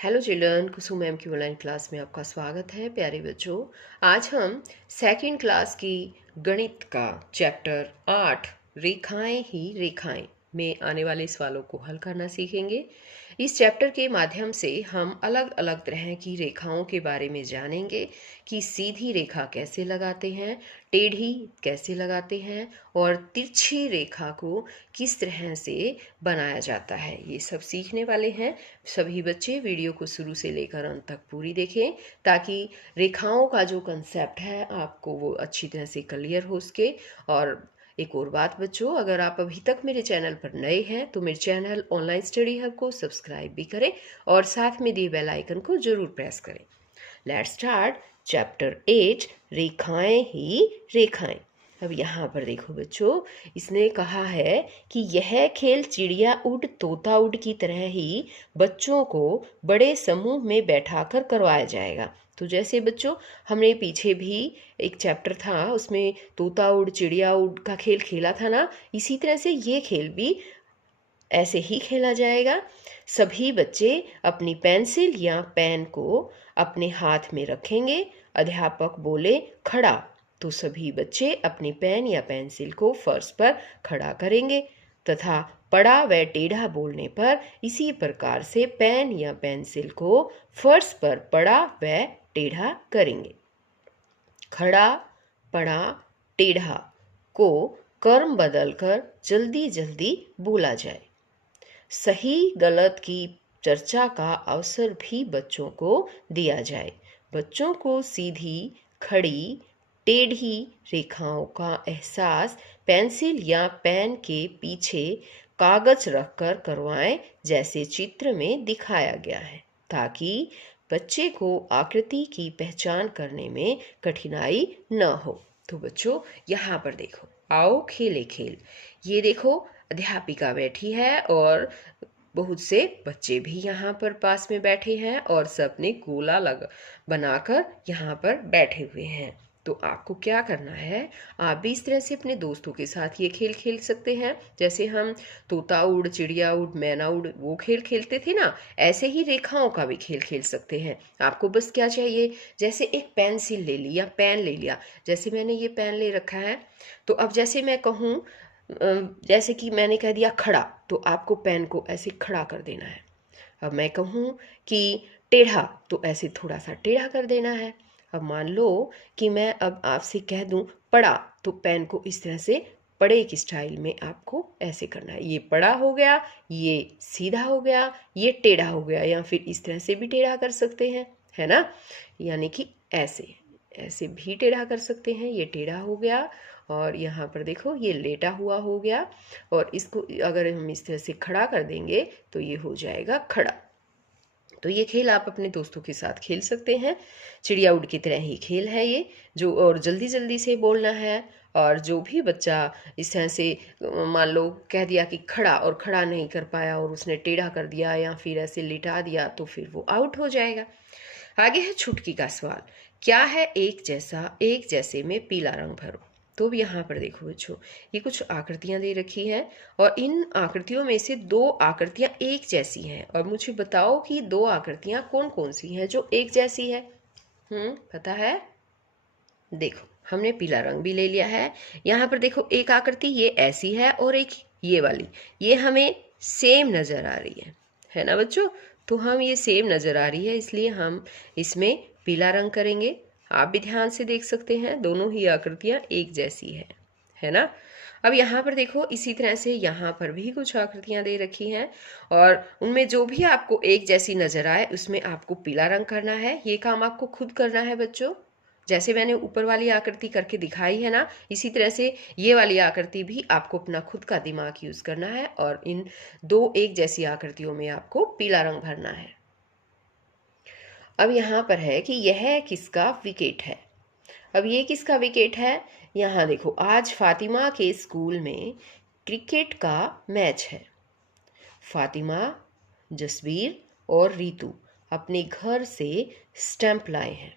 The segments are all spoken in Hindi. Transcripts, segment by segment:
हेलो चिल्ड्रन, कुसुम मैम की ऑनलाइन क्लास में आपका स्वागत है। प्यारे बच्चों, आज हम सेकंड क्लास की गणित का चैप्टर 8 रेखाएं ही रेखाएं में आने वाले सवालों को हल करना सीखेंगे। इस चैप्टर के माध्यम से हम अलग अलग तरह की रेखाओं के बारे में जानेंगे कि सीधी रेखा कैसे लगाते हैं, टेढ़ी कैसे लगाते हैं और तिरछी रेखा को किस तरह से बनाया जाता है। ये सब सीखने वाले हैं। सभी बच्चे वीडियो को शुरू से लेकर अंत तक पूरी देखें ताकि रेखाओं का जो कंसेप्ट है आपको वो अच्छी तरह से क्लियर हो सके। और एक और बात बच्चों, अगर आप अभी तक मेरे चैनल पर नए हैं तो मेरे चैनल ऑनलाइन स्टडी हब को सब्सक्राइब भी करें और साथ में दिए बेल आइकन को जरूर प्रेस करें। लेट्स स्टार्ट चैप्टर 8 रेखाएं ही रेखाएं। अब यहाँ पर देखो बच्चों, इसने कहा है कि यह खेल चिड़िया उड़ तोता उड़ की तरह ही बच्चों को बड़े समूह में बैठाकर करवाया जाएगा। तो जैसे बच्चों हमने पीछे भी एक चैप्टर था उसमें तोता उड़ चिड़िया उड़ का खेल खेला था ना, इसी तरह से ये खेल भी ऐसे ही खेला जाएगा। सभी बच्चे अपनी पेंसिल या पेन को अपने हाथ में रखेंगे। अध्यापक बोले खड़ा, तो सभी बच्चे अपनी पेन या पेंसिल को फर्श पर खड़ा करेंगे तथा पड़ा व टेढ़ा बोलने पर इसी प्रकार से पेन या पेंसिल को फर्श पर पड़ा व टेढ़ा करेंगे। खड़ा, पड़ा, टेढ़ा को कर्म बदलकर जल्दी जल्दी बोला जाए। सही गलत की चर्चा का अवसर भी बच्चों को दिया जाए। बच्चों को सीधी, खड़ी, टेढ़ी रेखाओं का एहसास पेंसिल या पेन के पीछे कागज रखकर करवाएं, जैसे चित्र में दिखाया गया है, ताकि बच्चे को आकृति की पहचान करने में कठिनाई न हो। तो बच्चों यहाँ पर देखो, आओ खेले खेल। ये देखो अध्यापिका बैठी है और बहुत से बच्चे भी यहाँ पर पास में बैठे हैं और सब ने गोला लगा बनाकर यहाँ पर बैठे हुए हैं। तो आपको क्या करना है, आप भी इस तरह से अपने दोस्तों के साथ ये खेल खेल सकते हैं। जैसे हम तोता उड़ चिड़िया उड़ मैना उड़ वो खेल खेलते थे ना, ऐसे ही रेखाओं का भी खेल खेल सकते हैं। आपको बस क्या चाहिए, जैसे एक पेंसिल ले ली या पेन ले लिया। जैसे मैंने ये पेन ले रखा है, तो अब जैसे मैं कहूँ, जैसे कि मैंने कह दिया खड़ा, तो आपको पेन को ऐसे खड़ा कर देना है। अब मैं कहूँ कि टेढ़ा, तो ऐसे थोड़ा सा टेढ़ा कर देना है। अब मान लो कि मैं अब आपसे कह दूँ पड़ा, तो पेन को इस तरह से पड़े की स्टाइल में आपको ऐसे करना है। ये पड़ा हो गया, ये सीधा हो गया, ये टेढ़ा हो गया, या फिर इस तरह से भी टेढ़ा कर सकते हैं, है ना। यानी कि ऐसे ऐसे भी टेढ़ा कर सकते हैं। ये टेढ़ा हो गया और यहाँ पर देखो ये लेटा हुआ हो गया, और इसको अगर हम इस तरह से खड़ा कर देंगे तो ये हो जाएगा खड़ा। तो ये खेल आप अपने दोस्तों के साथ खेल सकते हैं। चिड़िया उड़ की तरह ही खेल है ये, जो और जल्दी जल्दी से बोलना है। और जो भी बच्चा इस तरह से मान लो कह दिया कि खड़ा और खड़ा नहीं कर पाया और उसने टेढ़ा कर दिया या फिर ऐसे लिटा दिया, तो फिर वो आउट हो जाएगा। आगे है छुटकी का सवाल। क्या है एक जैसा, एक जैसे में पीला रंग भरो। तो अब यहाँ पर देखो बच्चों, ये कुछ आकृतियां दे रखी हैं और इन आकृतियों में से दो आकृतियां एक जैसी हैं, और मुझे बताओ कि दो आकृतियां कौन कौन सी हैं जो एक जैसी है। पता है? देखो हमने पीला रंग भी ले लिया है। यहाँ पर देखो एक आकृति ये ऐसी है और एक ये वाली, ये हमें सेम नजर आ रही है ना बच्चों। तो हम ये सेम नजर आ रही है, इसलिए हम इसमें पीला रंग करेंगे। आप भी ध्यान से देख सकते हैं, दोनों ही आकृतियां एक जैसी है ना। अब यहाँ पर देखो इसी तरह से यहाँ पर भी कुछ आकृतियां दे रखी हैं, और उनमें जो भी आपको एक जैसी नजर आए उसमें आपको पीला रंग करना है। ये काम आपको खुद करना है बच्चों। जैसे मैंने ऊपर वाली आकृति करके दिखाई है ना, इसी तरह से ये वाली आकृति भी आपको अपना खुद का दिमाग यूज करना है, और इन दो एक जैसी आकृतियों में आपको पीला रंग भरना है। अब यहाँ पर है कि यह किसका विकेट है। अब ये किसका विकेट है, यहाँ देखो आज फातिमा के स्कूल में क्रिकेट का मैच है। फातिमा, जसबीर और रीतू अपने घर से स्टैंप लाए हैं।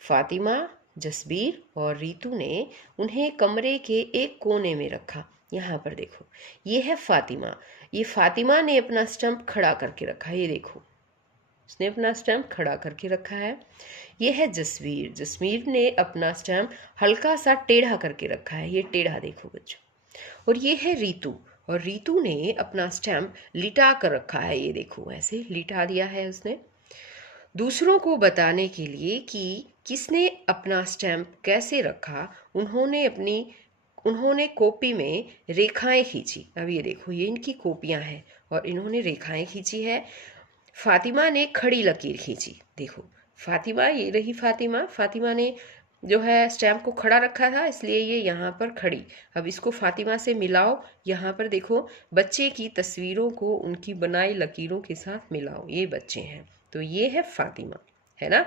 फातिमा, जसबीर और रीतू ने उन्हें कमरे के एक कोने में रखा। यहाँ पर देखो ये है फातिमा, ये फातिमा ने अपना स्टंप खड़ा करके रखा, ये देखो। उसने अपना स्टैम्प खड़ा करके रखा है। ये है जसवीर, जसवीर ने अपना स्टैम्प हल्का सा टेढ़ा करके रखा है, ये टेढ़ा देखो बच्चों। और ये है रीतू, और रीतू ने अपना स्टैम्प लिटा कर रखा है, ये देखो ऐसे लिटा दिया है उसने। दूसरों को बताने के लिए कि किसने अपना स्टैम्प कैसे रखा, उन्होंने कॉपी में रेखाएं खींची। अब ये देखो, ये इनकी कॉपियां हैं और इन्होंने रेखाएं खींची है। फातिमा ने खड़ी लकीर खींची, देखो फातिमा, ये रही फातिमा, फातिमा ने जो है स्टैम्प को खड़ा रखा था, इसलिए ये यहाँ पर खड़ी। अब इसको फातिमा से मिलाओ, यहाँ पर देखो बच्चे की तस्वीरों को उनकी बनाई लकीरों के साथ मिलाओ, ये बच्चे हैं, तो ये है फातिमा, है ना।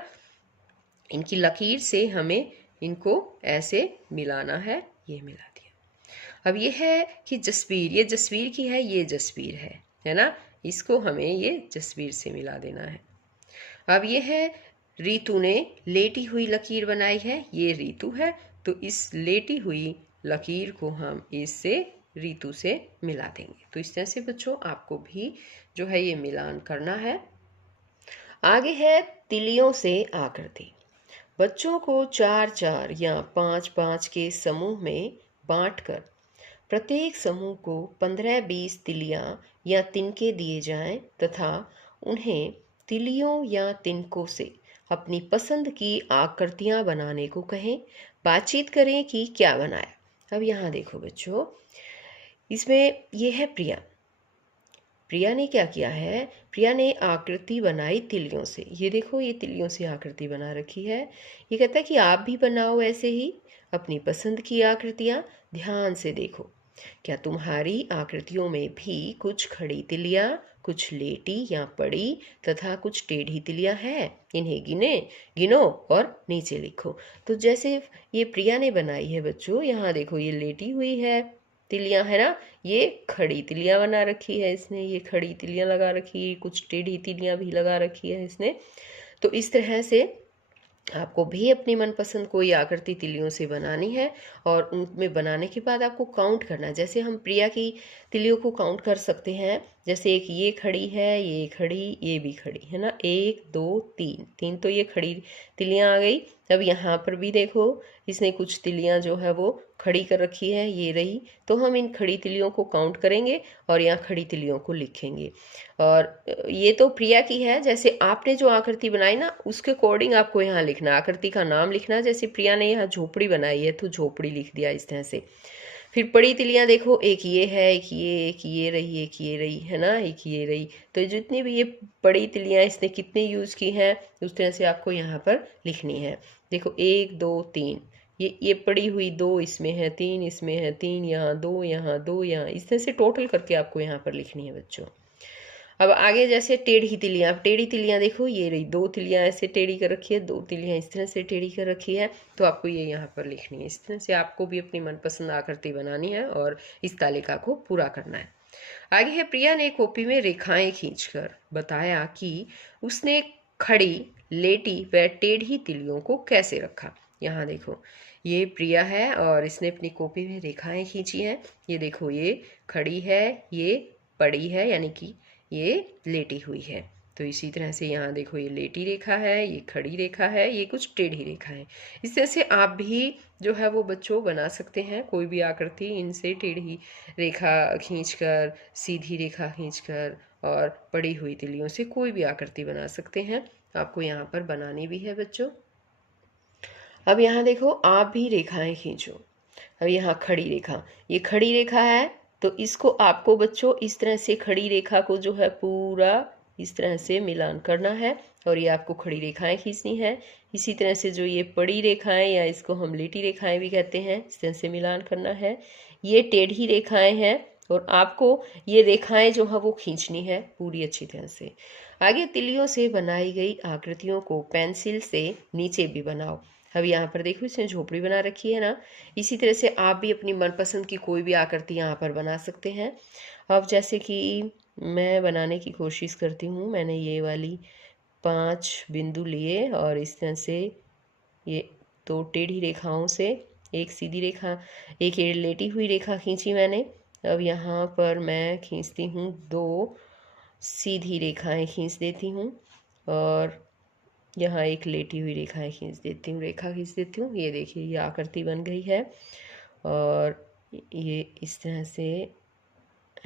इनकी लकीर से हमें इनको ऐसे मिलाना है, ये मिला दिया। अब ये है कि जसवीर, ये जसवीर की है, ये जसवीर है ना, इसको हमें ये जसवीर से मिला देना है। अब ये है रीतू ने लेटी हुई लकीर बनाई है, ये रीतू है, तो इस लेटी हुई लकीर को हम इससे रीतू से मिला देंगे। तो इस तरह से बच्चों आपको भी जो है ये मिलान करना है। आगे है तिलियों से आकृति। बच्चों को 4-4 या 5-5 के समूह में बांटकर प्रत्येक समूह को 15-20 तिलियां या तिनके दिए जाएं तथा उन्हें तिलियों या तिनकों से अपनी पसंद की आकृतियां बनाने को कहें। बातचीत करें कि क्या बनाया। अब यहाँ देखो बच्चों, इसमें ये है प्रिया। प्रिया ने क्या किया है, प्रिया ने आकृति बनाई तिलियों से, ये देखो ये तिलियों से आकृति बना रखी है। ये कहता है कि आप भी बनाओ ऐसे ही अपनी पसंद की आकृतियां। ध्यान से देखो, क्या तुम्हारी आकृतियों में भी कुछ खड़ी तिलियां, कुछ लेटी या पड़ी तथा कुछ टेढ़ी तिलियां हैं? इन्हें गिनो और नीचे लिखो। तो जैसे ये प्रिया ने बनाई है बच्चों, यहाँ देखो ये लेटी हुई है तिलियां, है ना, ये खड़ी तिलियां बना रखी है इसने, ये खड़ी तिलियां लगा रखी है, कुछ टेढ़ी तिलियां भी लगा रखी है इसने। तो इस तरह से आपको भी अपनी मनपसंद कोई आकृति तिलियों से बनानी है और उनमें बनाने के बाद आपको काउंट करना है। जैसे हम प्रिया की तिलियों को काउंट कर सकते हैं, जैसे एक ये खड़ी है, ये खड़ी, ये भी खड़ी, है ना, 1 2 3, 3 तो ये खड़ी तिलियां आ गई। अब यहाँ पर भी देखो इसने कुछ तिलियां जो है वो खड़ी कर रखी है, ये रही। तो हम इन खड़ी तिलियों को काउंट करेंगे और यहाँ खड़ी तिलियों को लिखेंगे। और ये तो प्रिया की है, जैसे आपने जो आकृति बनाई ना उसके अकॉर्डिंग आपको यहाँ लिखना, आकृति का नाम लिखना। जैसे प्रिया ने यहाँ झोपड़ी बनाई है तो झोपड़ी लिख दिया इस तरह से। फिर पड़ी तिलियां देखो, एक ये है, एक ये रही, एक ये रही, है ना, एक ये रही। तो जितनी भी ये पड़ी तिलियां इसने कितनी यूज़ की हैं उस तरह से आपको यहाँ पर लिखनी है। देखो 1 2 3, ये पड़ी हुई 2 इसमें है, 3 इसमें है, 3 यहाँ, 2 यहाँ, 2 यहाँ, इस तरह से टोटल करके आपको यहाँ पर लिखनी है बच्चों। अब आगे जैसे टेढ़ी तिलियां, टेढ़ी तिलियां देखो ये रही, 2 तिलियां ऐसे टेढ़ी कर रखी है, 2 तिलियां इस तरह से टेढ़ी कर रखी है, तो आपको ये यहाँ पर लिखनी है। इस तरह से आपको भी अपनी मनपसंद आकृति बनानी है और इस तालिका को पूरा करना है। आगे है प्रिया ने कॉपी में रेखाएं खींचकर बताया कि उसने खड़ी, लेटी व टेढ़ी तिलियों को कैसे रखा। यहाँ देखो ये प्रिया है और इसने अपनी कॉपी में रेखाएं खींची हैं। ये देखो ये खड़ी है, ये पड़ी है, यानी कि ये लेटी हुई है। तो इसी तरह से यहाँ देखो ये लेटी रेखा है, ये खड़ी रेखा है, ये कुछ टेढ़ी रेखा है। इस तरह से आप भी जो है वो बच्चों बना सकते हैं कोई भी आकृति इनसे, टेढ़ी रेखा खींचकर, सीधी रेखा खींचकर और पड़ी हुई तिलियों से कोई भी आकृति बना सकते हैं। आपको यहाँ पर बनानी भी है बच्चों। अब यहाँ देखो आप भी रेखाएं खींचो। अब यहाँ खड़ी रेखा, ये खड़ी रेखा है, तो इसको आपको बच्चों इस तरह से खड़ी रेखा को जो है पूरा इस तरह से मिलान करना है और ये आपको खड़ी रेखाएं खींचनी है। इसी तरह से जो ये पड़ी रेखाएं या इसको हम लेटी रेखाएं भी कहते हैं, इस तरह से मिलान करना है। ये टेढ़ी रेखाएं हैं और आपको ये रेखाएं जो है वो खींचनी है पूरी अच्छी तरह से। आगे तिलियों से बनाई गई आकृतियों को पेंसिल से नीचे भी बनाओ। अब यहाँ पर देखो इसने झोपड़ी बना रखी है ना, इसी तरह से आप भी अपनी मनपसंद की कोई भी आकृति यहाँ पर बना सकते हैं। अब जैसे कि मैं बनाने की कोशिश करती हूँ, मैंने ये वाली 5 बिंदु लिए और इस तरह से ये 2 टेढ़ी रेखाओं से एक सीधी रेखा, एक लेटी हुई रेखा खींची मैंने। अब यहाँ पर मैं खींचती हूँ 2 सीधी रेखाएं खींच देती हूँ और यहाँ एक लेटी हुई रेखाएं खींच देती हूँ, रेखा खींच देती हूँ। ये देखिए ये आकृति बन गई है और ये इस तरह से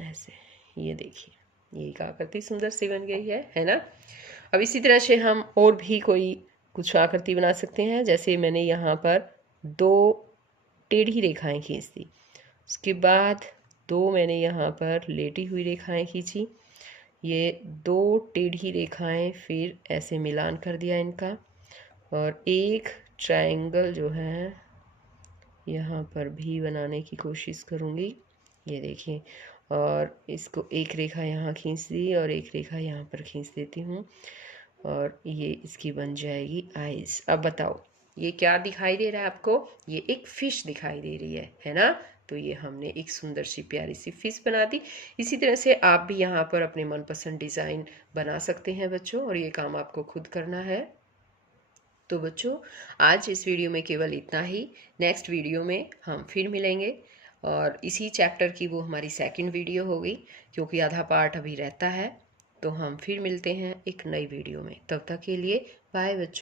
ऐसे, ये देखिए ये एक आकृति सुंदर सी बन गई है ना। अब इसी तरह से हम और भी कोई कुछ आकृति बना सकते हैं। जैसे मैंने यहाँ पर 2 टेढ़ी रेखाएं खींच दी, उसके बाद 2 मैंने यहाँ पर लेटी हुई रेखाएं खींची, ये 2 टेढ़ी रेखाएं फिर ऐसे मिलान कर दिया इनका, और एक ट्रायंगल जो है यहाँ पर भी बनाने की कोशिश करूँगी। ये देखिए, और इसको एक रेखा यहाँ खींच दी और एक रेखा यहाँ पर खींच देती हूँ और ये इसकी बन जाएगी आइज़। अब बताओ ये क्या दिखाई दे रहा है आपको? ये एक फ़िश दिखाई दे रही है ना। तो ये हमने एक सुंदर सी प्यारी सी फ़िश बना दी। इसी तरह से आप भी यहाँ पर अपने मनपसंद डिज़ाइन बना सकते हैं बच्चों, और ये काम आपको खुद करना है। तो बच्चों आज इस वीडियो में केवल इतना ही। नेक्स्ट वीडियो में हम फिर मिलेंगे और इसी चैप्टर की वो हमारी सेकंड वीडियो होगी, क्योंकि आधा पार्ट अभी रहता है। तो हम फिर मिलते हैं एक नई वीडियो में, तब तक के लिए बाय बच्चों।